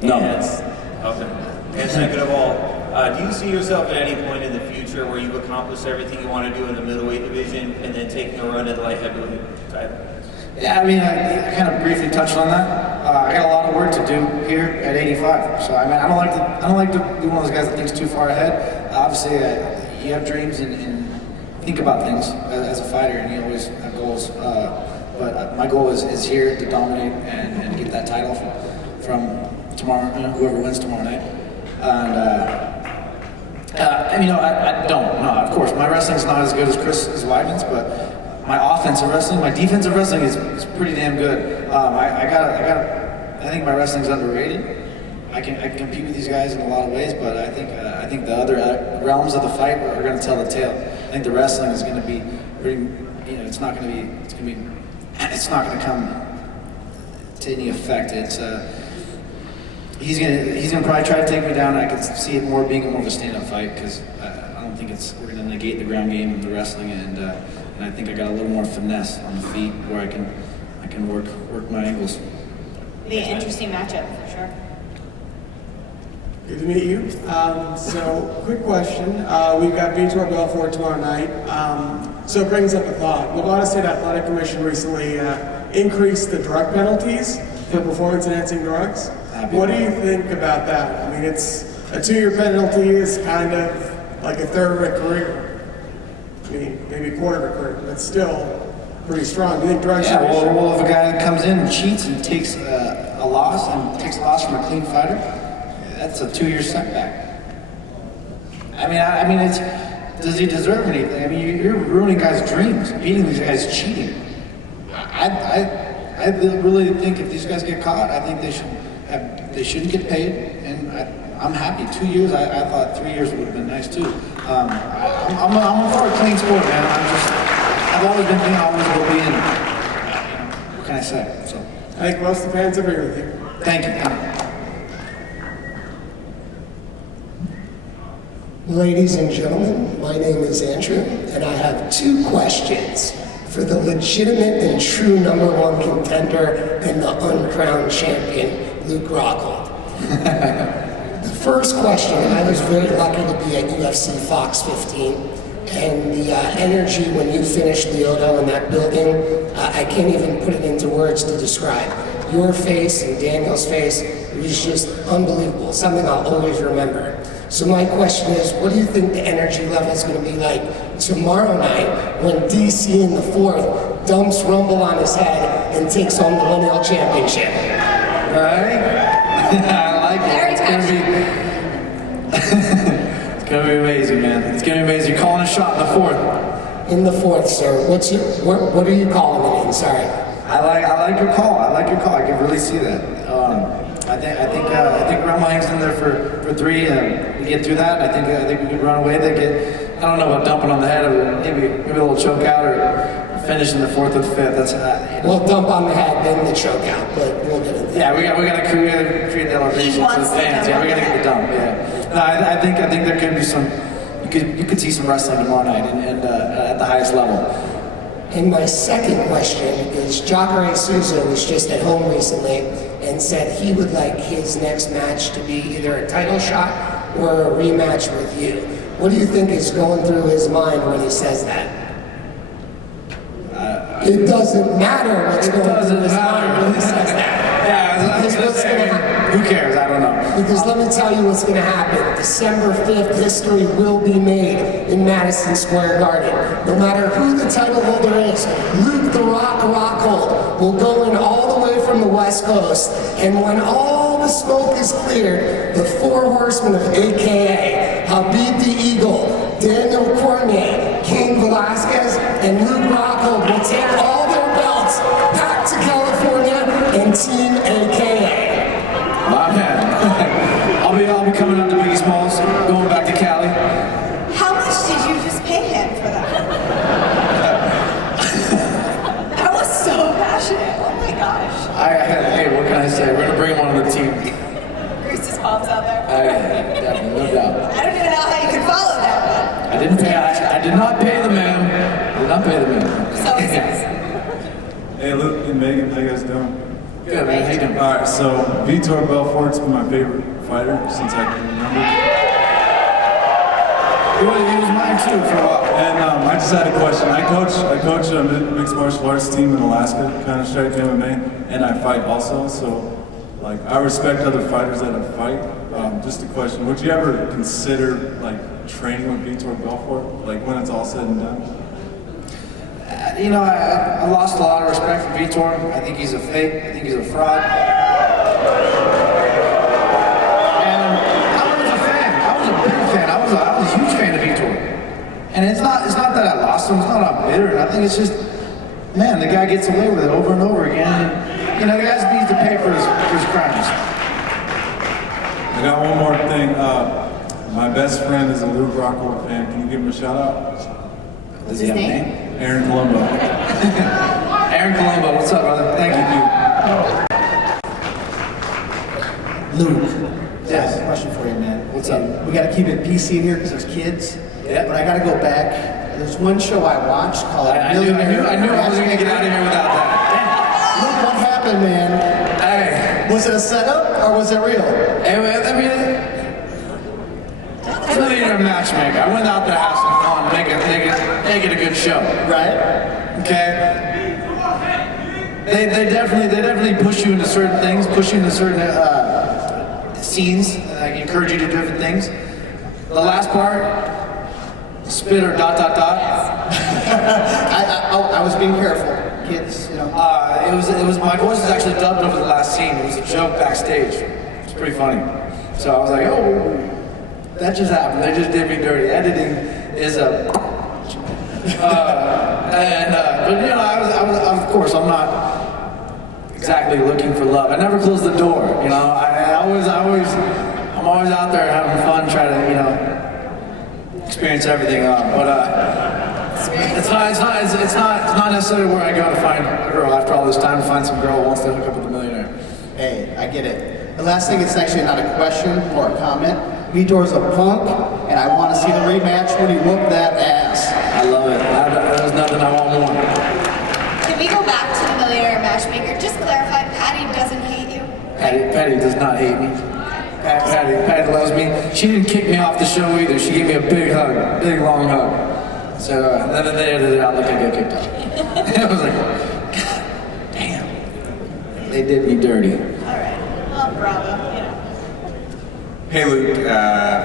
No. Okay. And second of all, do you see yourself at any point in the future where you've accomplished everything you want to do in the middleweight division and then taking a run at the light heavyweight title? Yeah, I mean, I kind of briefly touched on that. I got a lot of work to do here at 85. So I mean, I don't like to be one of those guys that thinks too far ahead. Obviously, you have dreams and think about things as a fighter, and you always have goals. But my goal is here to dominate and get that title from tomorrow, whoever wins tomorrow night. And I don't. No, of course, my wrestling's not as good as Chris Weidman's, but my offensive wrestling, my defensive wrestling is pretty damn good. I think my wrestling's underrated. I can compete with these guys in a lot of ways, but I think the other realms of the fight are going to tell the tale. I think the wrestling is going to be pretty. It's not going to come to any effect. He's gonna probably try to take me down. I can see it being more of a stand-up fight because I don't think we're gonna negate the ground game of the wrestling, and I think I got a little more finesse on the feet where I can work my angles. Be an interesting matchup for sure. Good to meet you. So, quick question. We've got Vitor Belfort tomorrow night. So it brings up a thought. Nevada State Athletic Commission recently increased the drug penalties for performance-enhancing drugs. What do you think about that? I mean, it's a 2-year penalty is kind of like a third of a career. I mean, maybe a quarter of a career. That's still pretty strong. Do you think drugs Yeah, well, if a guy comes in and cheats and takes a loss from a clean fighter, that's a 2-year setback. I mean, does he deserve anything? I mean, you're ruining guys' dreams, beating these guys cheating. I really think if these guys get caught, I think they shouldn't get paid, and I'm happy. 2 years, I thought 3 years would have been nice too. I'm for a clean sport, man. I've always been clean, I always will be in. What can I say? So I think most of the fans agree with you. Thank you. Ladies and gentlemen, my name is Andrew, and I have 2 questions for the legitimate and true #1 contender and the uncrowned champion, Luke Rockhold. The first question, I was very lucky to be at UFC Fox 15, and the energy when you finished Lyoto in that building, I can't even put it into words to describe. Your face and Daniel's face, it was just unbelievable, something I'll always remember. So my question is, what do you think the energy level is going to be like tomorrow night when DC in the 4th dumps Rumble on his head and takes home the Lineal Championship? Right? I like it. It's gonna be amazing, man. It's gonna be amazing. You're calling a shot in the 4th. In the 4th, sir. What are you calling it in? Sorry. I like your call. I can really see that. I think Rumble hangs in there for 3, and we get through that. I think we can run away. I don't know about dumping on the head, or maybe a little choke out, or finish in the 4th or 5th. That's Well, dump on the head, then the choke out, but we'll get it. Yeah, we gotta create the elevation for the fans. Yeah, we gotta get the dump. Yeah. No, I think there could be some. You could see some wrestling tomorrow night, and at the highest level. And my second question is, Jacare Souza was just at home recently and said he would like his next match to be either a title shot or a rematch with you. What do you think is going through his mind when he says that? It doesn't matter what's going through his mind when he says that. Who cares? I don't know. Because let me tell you what's going to happen. December 5th, history will be made in Madison Square Garden. No matter who the title holder is, Luke the Rock Rockhold will go in all the way from the West Coast, and when all the smoke is cleared, the 4 horsemen of AKA, Habib the Eagle, Daniel Cormier, Cain Velasquez, and Luke Rockhold will take all their belts back to California and Team AKA. My man. I'll be coming up to Biggie Smalls, going back to Cali. How much did you just pay him for that? That was so passionate. Oh my gosh. Hey, what can I say? We're gonna bring him on the team. Grease his palms out there. Definitely, no doubt. I don't even know how you can follow that, I did not pay the man. I did not pay the man. So he says. Hey, Luke and Megan, how you guys doing? Good, man. How you doing? All right, so Vitor Belfort's been my favorite fighter since I can remember. He was mine too for a while. And I just had a question. I coach a mixed martial arts team in Alaska, Counter-Strike MMA, and I fight also. So, like, I respect other fighters that I fight. Just a question: would you ever consider like training with Vitor Belfort, like when it's all said and done? I lost a lot of respect for Vitor. I think he's a fake. I think he's a fraud. And I was a fan. I was a big fan. I was a huge fan of Vitor. And it's not that I lost him. It's not I'm bitter. I think it's just, man, the guy gets away with it over and over again. And, the guy needs to pay for his crimes. I got one more thing. My best friend is a Luke Rockhold fan. Can you give him a shout out? Does he have a name? Aaron Colombo. Aaron Colombo, what's up, brother? Thank you. Luke. Yes. Question for you, man. What's up? We got to keep it PC in here because there's kids. Yeah. But I got to go back. There's one show I watched called I knew I was going to get out of here without that. Luke, what happened, man? Hey. Was it a setup or was it real? I mean, you're a matchmaker. I went out there to have some fun, make it a good show. Right. Okay. They definitely push you into certain things, push you into certain scenes, encourage you to do different things. The last part, spit or ... I was being careful. Kids, It was my voice was actually dubbed over the last scene. It was a joke backstage. It's pretty funny. So I was like, oh. That just happened. They just did me dirty. Editing is a. But I was of course I'm not exactly looking for love. I never close the door. I'm always out there having fun, trying to experience everything. It's not necessarily where I go to find a girl after all this time to find some girl who wants to hook up with a millionaire. Hey, I get it. The last thing, it's actually not a question or a comment. Vitor's a punk, and I want to see the rematch when he whooped that ass. I love it. There's nothing I want more. Can we go back to the millionaire matchmaker? Just clarify, Patty doesn't hate you. Patty does not hate me. Patty loves me. She didn't kick me off the show either. She gave me a big hug, big long hug. So then they edited it out like I got kicked off. I was like, God damn, they did me dirty. All right. Well, bravo. You know. Hey Luke,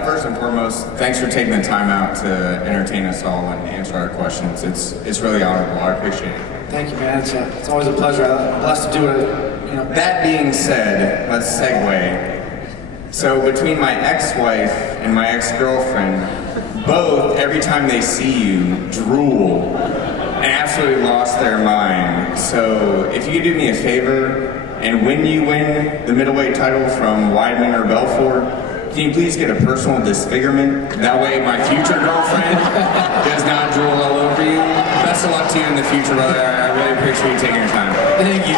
first and foremost, thanks for taking the time out to entertain us all and answer our questions. It's really honorable. I appreciate it. Thank you, man. It's always a pleasure. I'm blessed to do it. You know. That being said, let's segue. So between my ex-wife and my ex-girlfriend, both, every time they see you, drool and absolutely lost their mind. So if you could do me a favor, and when you win the middleweight title from Weidman or Belfort, can you please get a personal disfigurement? That way my future girlfriend does not drool all over you. Best of luck to you in the future, brother. I really appreciate you taking your time. Thank you. I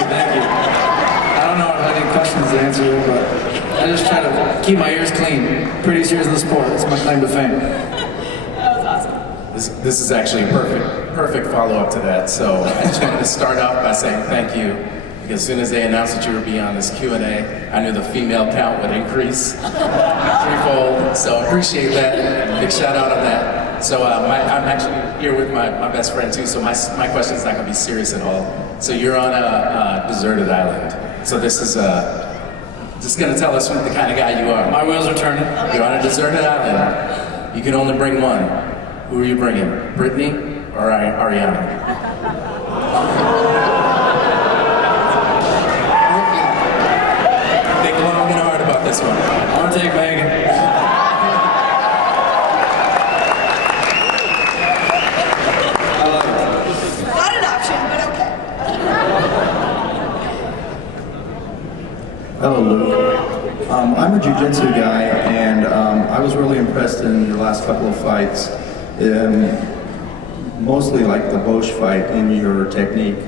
don't know if I have any questions to answer, but I just try to keep my ears clean. Pretty serious in the sport. That's my claim to fame. That was awesome. This is actually a perfect follow-up to that. So I just wanted to start off by saying thank you. Because as soon as they announced that you would be on this Q&A, I knew the female count would increase threefold. So I appreciate that. Big shout out on that. So I'm actually here with my best friend too, so my question is not going to be serious at all. So you're on a deserted island. So this is just going to tell us the kind of guy you are. My wheels are turning. You're on a deserted island. You can only bring one. Who are you bringing? Brittany or Ariana? This one. I want to take Megan. I love it. Not an option, but okay. Hello, Luke. I'm a jiu-jitsu guy, and I was really impressed in your last couple of fights. Mostly like the Bosch fight in your technique.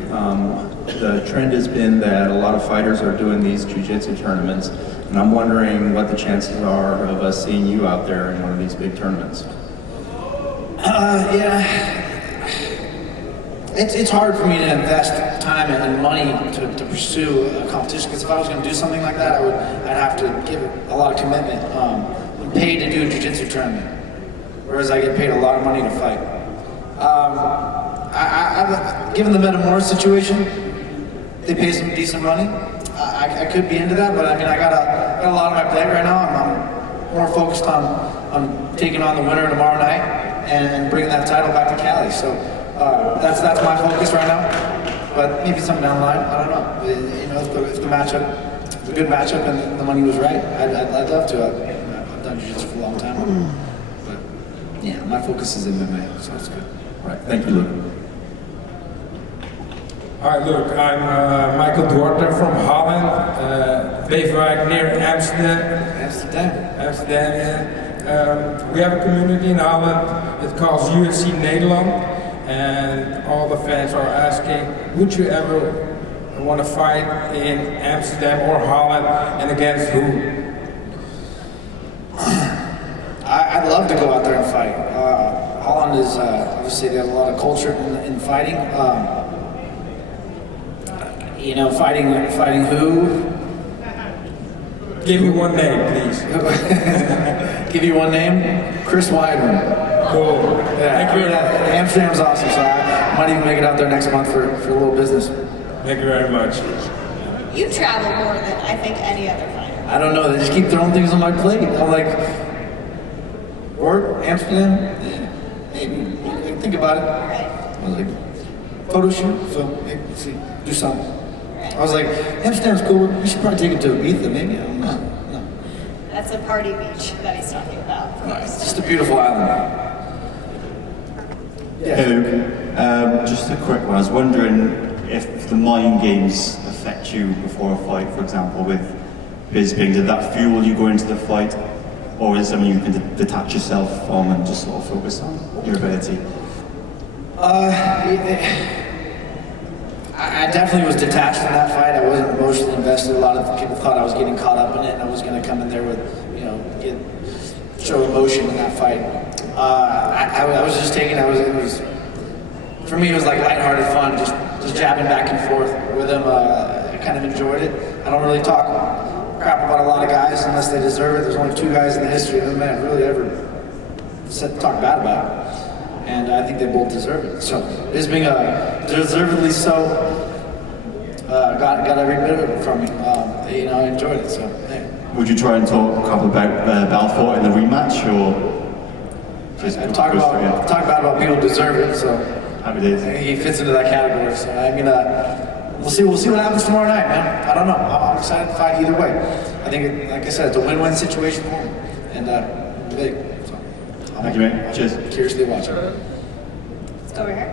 The trend has been that a lot of fighters are doing these jiu-jitsu tournaments, and I'm wondering what the chances are of us seeing you out there in one of these big tournaments. Yeah. It's hard for me to invest time and money to pursue a competition, because if I was going to do something like that, I'd have to give a lot of commitment. I'm paid to do a jiu-jitsu tournament, whereas I get paid a lot of money to fight. Given the Metamora situation, they pay some decent money. I could be into that, but I mean, I got a lot on my plate right now. I'm more focused on taking on the winner tomorrow night and bringing that title back to Cali. So that's my focus right now. But maybe something down the line, I don't know. You know, if the matchup, if it's a good matchup and the money was right, I'd love to. I've done jiu-jitsu for a long time. But yeah, my focus is in MMA, so it's good. All right, thank you, Luke. Hi, Luke. I'm Michael Duarte from Holland, Beverwijk near Amsterdam. Amsterdam, yeah. We have a community in Holland. It calls UFC Nederland, and all the fans are asking, would you ever want to fight in Amsterdam or Holland, and against who? I'd love to go out there and fight. Holland is obviously got a lot of culture in fighting. You know, fighting who? Give me one name, please. Give you one name? Chris Weidman. Cool. Yeah, Thank you. Amsterdam's awesome, so I might even make it out there next month for a little business. Thank you very much. You travel more than I think any other fighter. I don't know, they just keep throwing things on my plate. I'm like, or Amsterdam? Yeah, maybe. Think about it. I was like, photo shoot, so maybe do something. I was like, Amsterdam's cool, we should probably take it to Ibiza, maybe, I don't know. No. That's a party beach that he's talking about, of course. It's just a beautiful island. Yeah. Hey Luke, just a quick one. I was wondering if the mind games affect you before a fight, for example, with Bisping. Did that fuel you going into the fight? Or is it something you can detach yourself from and just sort of focus on your ability? I definitely was detached in that fight. I wasn't emotionally invested. A lot of people thought I was getting caught up in it, and I was going to come in there with, you know, show emotion in that fight. I was just taking. For me, it was like lighthearted fun, just jabbing back and forth with him. I kind of enjoyed it. I don't really talk crap about a lot of guys unless they deserve it. There's only 2 guys in the history of MMA I've really ever talk bad about. And I think they both deserve it. So this being deservedly so, got every bit of it from me. I enjoyed it. So hey. Would you try and talk a couple about Balfour in the rematch, or just talk bad about people who deserve it? So happy days. He fits into that category. So I mean, we'll see what happens tomorrow night, man. I don't know. I'm excited to fight either way. I think, like I said, it's a win-win situation for him, and big. Thank you, mate. Cheers. Curiously watching. Let's go over here.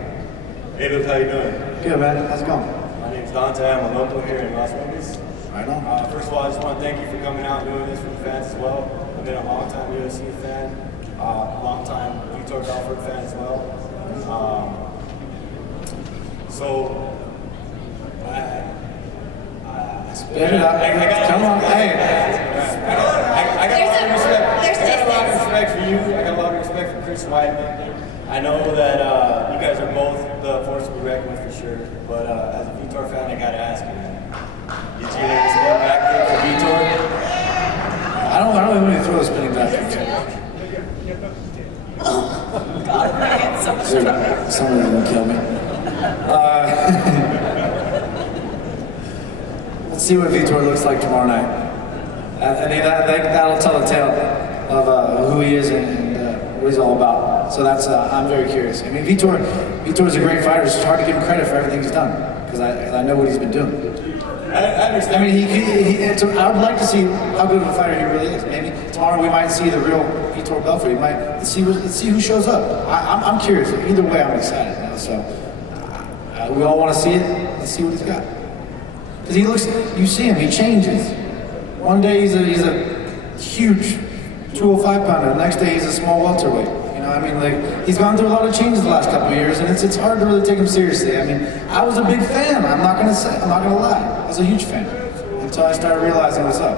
Hey, Luke, how you doing? Good, man. How's it going? My name's Dante. I'm a local here in Las Vegas. Right on. First of all, I just want to thank you for coming out and doing this for the fans as well. I've been a long-time UFC fan, long-time Vitor Belfort fan as well. Spit it up. Come on. Hey. I got a lot of respect for you. I got a lot of respect for Chris Weidman. I know that you guys are both the force to be reckoned with for sure. But as a Vitor fan, I gotta ask you, did you ever spin back there for Vitor? I don't even throw a spinning back kick. God, I'm gonna get so much trouble. Someone's gonna kill me. Let's see what Vitor looks like tomorrow night. I think that'll tell the tale of who he is and what he's all about. So that's I'm very curious. I mean, Vitor's a great fighter. It's just hard to give him credit for everything he's done because I know what he's been doing. I understand. I mean, I would like to see how good of a fighter he really is. Maybe tomorrow we might see the real Vitor Belfort. Let's see who shows up. I'm curious. Either way, I'm excited now. So we all want to see it. Let's see what he's got. Because you see him, he changes. One day he's a huge 205 pounder. The next day he's a small welterweight. I mean, he's gone through a lot of changes the last couple of years, and it's hard to really take him seriously. I mean, I was a big fan. I'm not gonna lie. I was a huge fan until I started realizing what's up.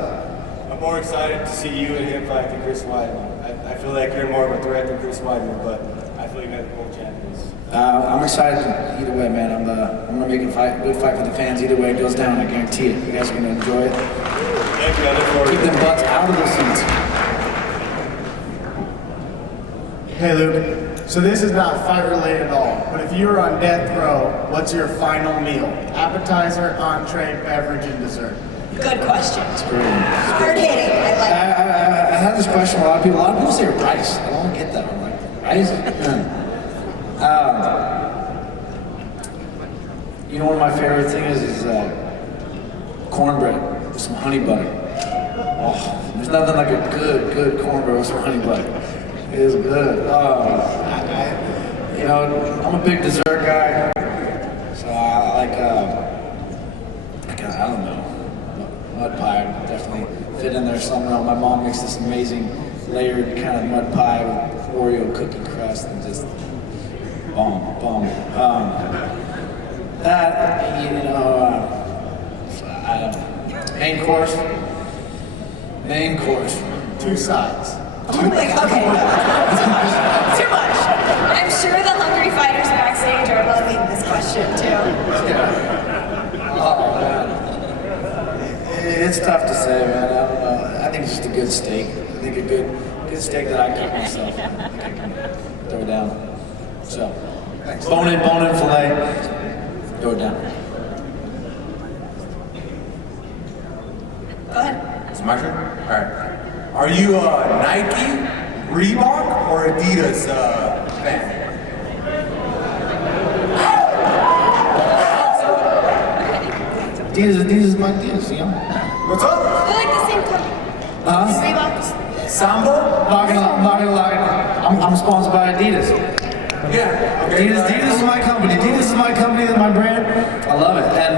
I'm more excited to see you and him fight than Chris Weidman. I feel like you're more of a threat than Chris Weidman, but I feel you guys are both champions. I'm excited either way, man. I'm gonna make a good fight for the fans. Either way it goes down, I guarantee it. You guys are gonna enjoy it. Thank you. I look forward to it. Keep them butts out of the seats. Hey Luke, so this is not fight related at all, but if you were on death row, what's your final meal? Appetizer, entree, beverage, and dessert? Good question. Hard hitting. I had this question. A lot of people say rice. I don't get that. I'm like, rice? One of my favorite things is cornbread with some honey butter. Oh, there's nothing like a good cornbread with some honey butter. It is good. I'm a big dessert guy, so I like I don't know, mud pie would definitely fit in there somewhere. My mom makes this amazing layered kind of mud pie with Oreo cookie crust and just bomb. Main course. 2 sides. Oh my God, okay. Too much. I'm sure the hungry fighters backstage are loving this question too. Oh man. It's tough to say, man. I don't know. I think it's just a good steak. I think a good steak that I cook myself. I can throw it down. So, bone in fillet. Throw it down. Go ahead. It's my turn? All right. Are you a Nike, Reebok, or Adidas fan? Adidas is my Adidas, What's up? They're like the same company. Reebok. Samba? Not gonna lie. I'm sponsored by Adidas. Yeah. Okay. Adidas is my company. Adidas is my company. That's my brand. I love it. And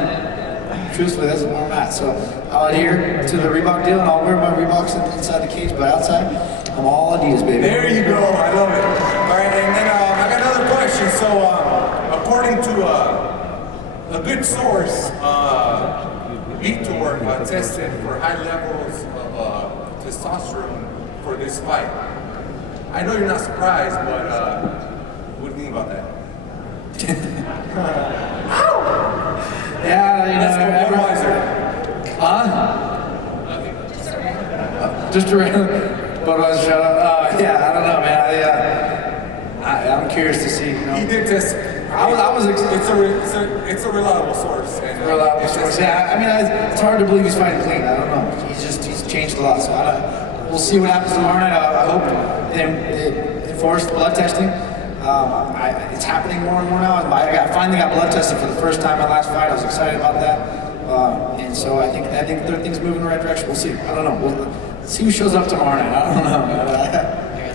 truthfully, that's where I'm at. So I'll adhere to the Reebok deal, and I'll wear my Reeboks inside the cage, but outside, I'm all Adidas, baby. There you go. I love it. All right, and then I got another question. So, according to a good source, Vitor tested for high levels of testosterone for this fight. I know you're not surprised, but what do you think about that? Yeah, Let's go Budweiser. Huh? Just a random Budweiser shout out. Yeah, I don't know, man. I'm curious to see. You know. He did test. It's a reliable source. Reliable source. Yeah, I mean, it's hard to believe he's fighting clean. I don't know. He's changed a lot. So we'll see what happens tomorrow night. I hope they enforce blood testing. It's happening more and more now. I finally got blood tested for the first time in my last fight. I was excited about that. And so I think things move in the right direction. We'll see. I don't know. We'll see who shows up tomorrow night. I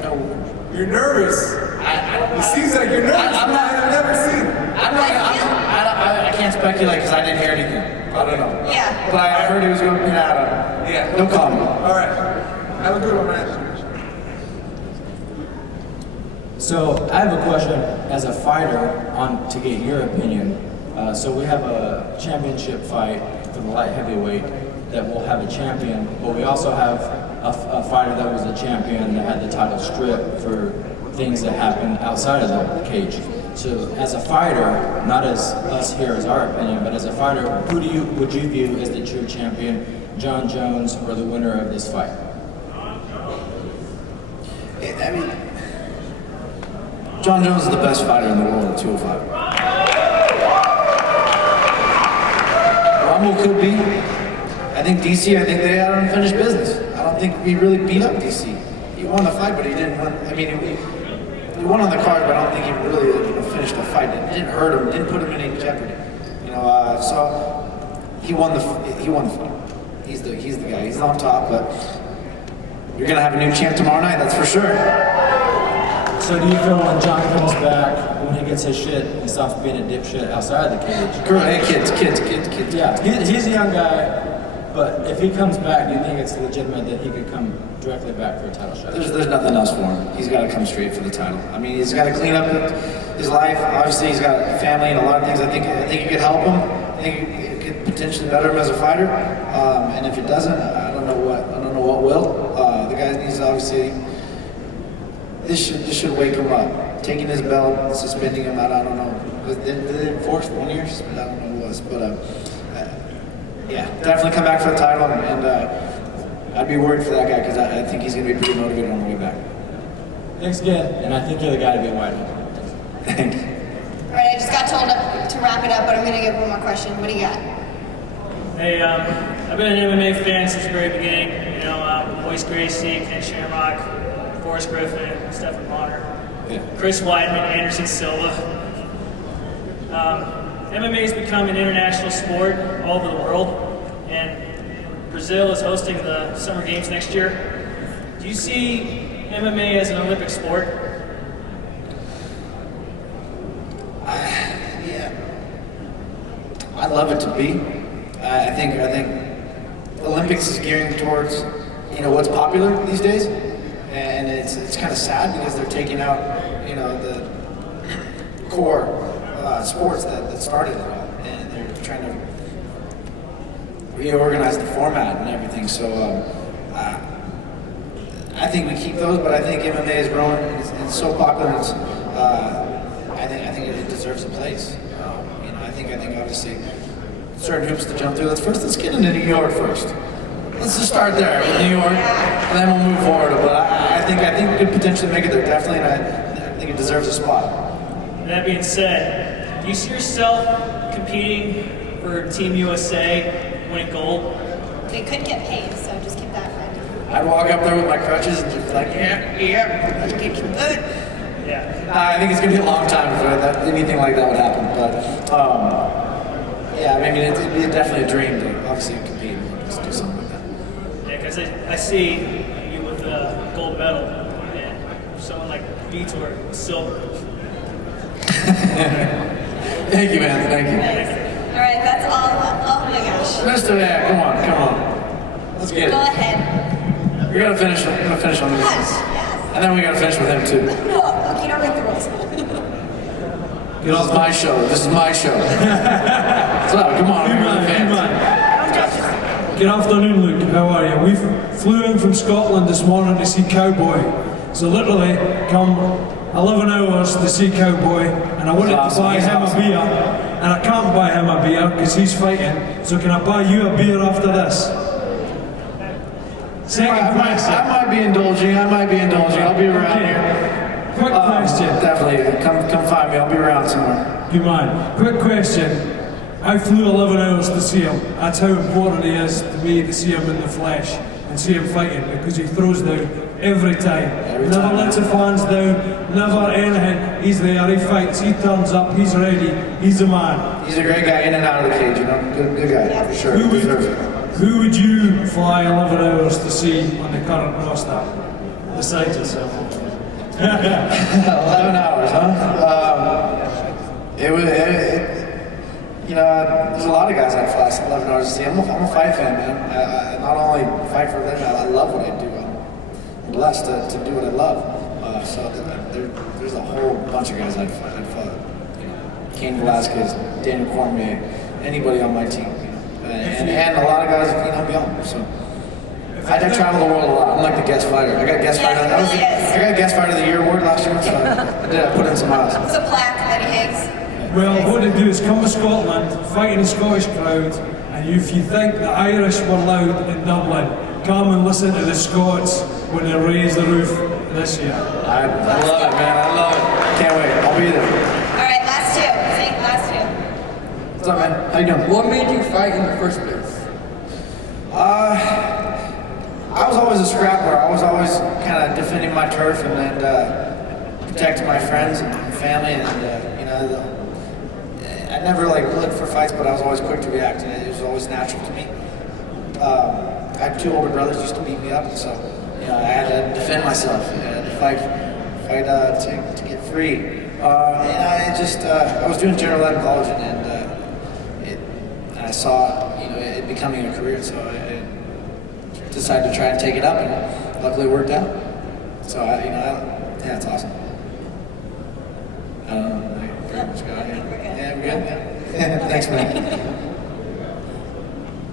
don't know. You're nervous. It seems like you're nervous. I've never seen it. I can't speculate because I didn't hear anything. I don't know. Yeah. But I heard he was going to be out of. Yeah. No comment. All right. Have a good one, man. So I have a question as a fighter to get your opinion. So we have a championship fight for the light heavyweight that will have a champion, but we also have a fighter that was a champion that had the title stripped for things that happened outside of the cage. So as a fighter, not as us here as our opinion, but as a fighter, who would you view as the true champion, John Jones or the winner of this fight? I mean, John Jones is the best fighter in the world at 205. Rumble could be. I think DC, they had unfinished business. I don't think he really beat up DC. He won the fight, but he didn't win. I mean, he won on the card, but I don't think he really finished the fight. It didn't hurt him. It didn't put him in any jeopardy. So he won the fight. He's the guy. He's on top, but you're gonna have a new champ tomorrow night. That's for sure. So do you feel when John comes back, when he gets his shit and stops being a dipshit outside the cage? Correct. Hey, kids. Yeah, he's a young guy, but if he comes back, do you think it's legitimate that he could come directly back for a title shot? There's nothing else for him. He's got to come straight for the title. I mean, he's got to clean up his life. Obviously, he's got a family and a lot of things. I think it could help him. I think it could potentially better him as a fighter. And if it doesn't, I don't know what will. The guy needs to obviously. This should wake him up. Taking his belt, suspending him, I don't know. Did they enforce 1 year? I don't know who it was, but yeah, definitely come back for the title, and I'd be worried for that guy because I think he's going to be pretty motivated on the way back. Thanks again, and I think you're the guy to be wide. Thank you. All right, I just got told to wrap it up, but I'm going to give one more question. What do you got? Hey, I've been an MMA fan since the very beginning. Royce Gracie, Ken Shamrock, Forrest Griffin, Stephen Bonner, Chris Weidman, Anderson Silva. MMA has become an international sport all over the world, and Brazil is hosting the Summer Games next year. Do you see MMA as an Olympic sport? Yeah, I'd love it to be. I think Olympics is gearing towards what's popular these days, and it's kind of sad because they're taking out the core sports that started it all, and they're trying to reorganize the format and everything. So I think we keep those, but I think MMA is growing. It's so popular. I think it deserves a place. I think obviously certain hoops to jump through. Let's get into New York first. Let's just start there with New York, and then we'll move forward. But I think we could potentially make it there, definitely, and I think it deserves a spot. That being said, do you see yourself competing for Team USA, winning gold? We could get paid, so just keep that in mind. I'd walk up there with my crutches and just be like, yeah, let's get you good. Yeah. I think it's gonna be a long time before anything like that would happen, but yeah, I mean, it'd be definitely a dream to obviously compete and just do something like that. Yeah, because I see you with the gold medal, and someone like Vitor with silver. Thank you, man. Thank you. All right, that's all. Oh my gosh. Mr. Yeah, come on. Let's get it. Go ahead. We're gonna finish on this. Yes. And then we gotta finish with him too. No, okay, you don't make the rules. This is my show. So, come on. Good afternoon, Luke. How are you? We flew in from Scotland this morning to see Cowboy. So literally, come 11 hours to see Cowboy, and I wanted to buy him a beer, and I can't buy him a beer because he's fighting. So can I buy you a beer after this? I might be indulging. I'll be around here. Quick question. Definitely. Come find me. I'll be around somewhere. Good man. Quick question. I flew 11 hours to see him. That's how important it is to me to see him in the flesh and see him fighting, because he throws down every time. Never lets the fans down, never anything. He's there, he fights, he turns up, he's ready, he's a man. He's a great guy in and out of the cage, you know. Good guy, for sure. Who would you fly 11 hours to see on the current roster besides yourself? 11 hours, huh? You know, there's a lot of guys I'd fly 11 hours to see. I'm a fight fan, man. I not only fight for them, I love what I do. I'm blessed to do what I love. So there's a whole bunch of guys I'd fly. You know, Cain Velasquez, Daniel Cormier, anybody on my team. You know, and a lot of guys, you know, beyond. So I travel the world a lot. I'm like the guest fighter. I got guest fighter. I got guest fighter of the year award last year. So I put in some miles. It's a plaque that he hangs. Well, what to do is come to Scotland, fight in the Scottish crowd, and if you think the Irish were loud in Dublin, come and listen to the Scots when they raise the roof this year. I love it, man. I love it. Can't wait. I'll be there. All right, last two. Zink, last two. What's up, man? How you doing? What made you fight in the first place? I was always a scrapper. I was always kind of defending my turf and protecting my friends and family, and you know. I never looked for fights, but I was always quick to react, and it was always natural to me. I have two older brothers who used to beat me up, and so you know, I had to defend myself. I had to fight to get free. And I was doing general ed in college, and I saw it becoming a career, so I decided to try and take it up, and luckily it worked out. So yeah, it's awesome. I don't know. Yeah, we're good. Yeah. Thanks, man.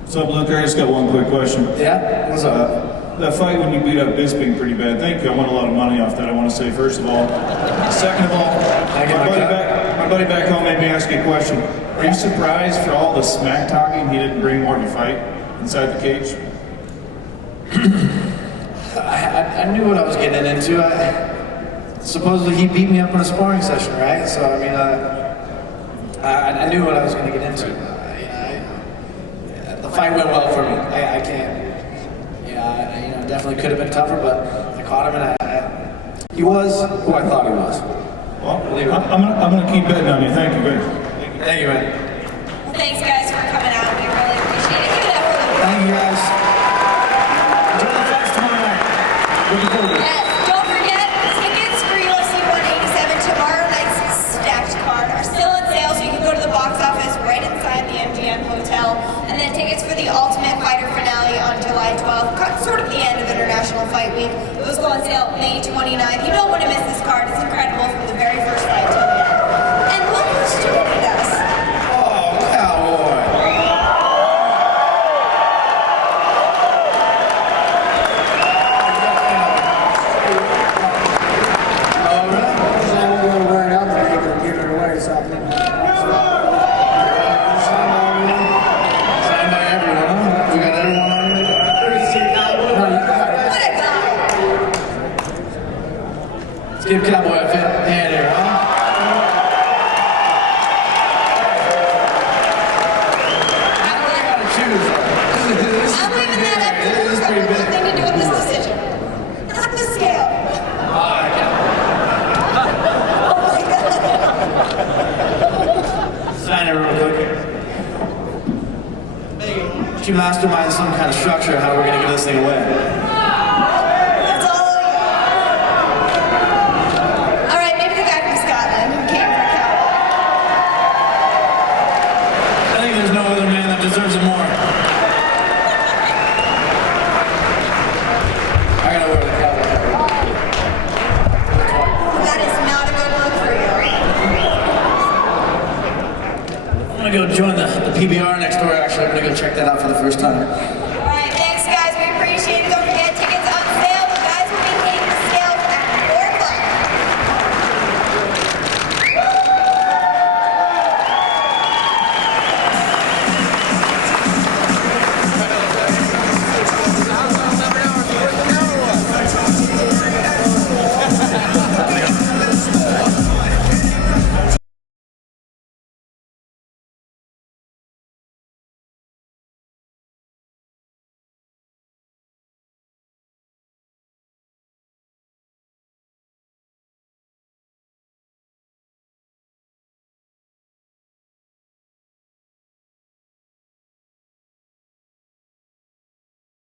What's up, Luke? I just got one quick question. Yeah? What's up? That fight when you beat up Bisping pretty bad. Thank you. I won a lot of money off that, I want to say, first of all. Second of all, my buddy back home made me ask you a question. Are you surprised for all the smack talking he didn't bring more of a fight inside the cage? I knew what I was getting into. Supposedly he beat me up in a sparring session, right? So I mean, I knew what I was going to get into. The fight went well for me. I can't. Definitely could have been tougher, but I caught him, and he was who I thought he was. Well, I'm going to keep betting on you. Thank you, man. Thank you, man. Well, thanks, guys, for coming out. We really appreciate it. Give it up for them. Thank you, guys. Enjoy the fest tomorrow night. Looking forward to it. Yes, don't forget, tickets for UFC 187 tomorrow night's stacked card are still on sale, so you can go to the box office right inside the MGM Hotel. And then tickets for the Ultimate Fighter finale on July 12th, sort of the end of International Fight Week. Those go on sale May 29th. You don't want to miss this card. It's incredible from the very first fight till the end. And look who's joining us. Oh, cowboy. Give Cowboy a hand here, huh? I gotta choose. I'm leaving that up to who's got nothing to do with this decision. Not the scale. Oh my God. Sign it real quick. She masterminds some kind of structure how we're gonna give this thing away.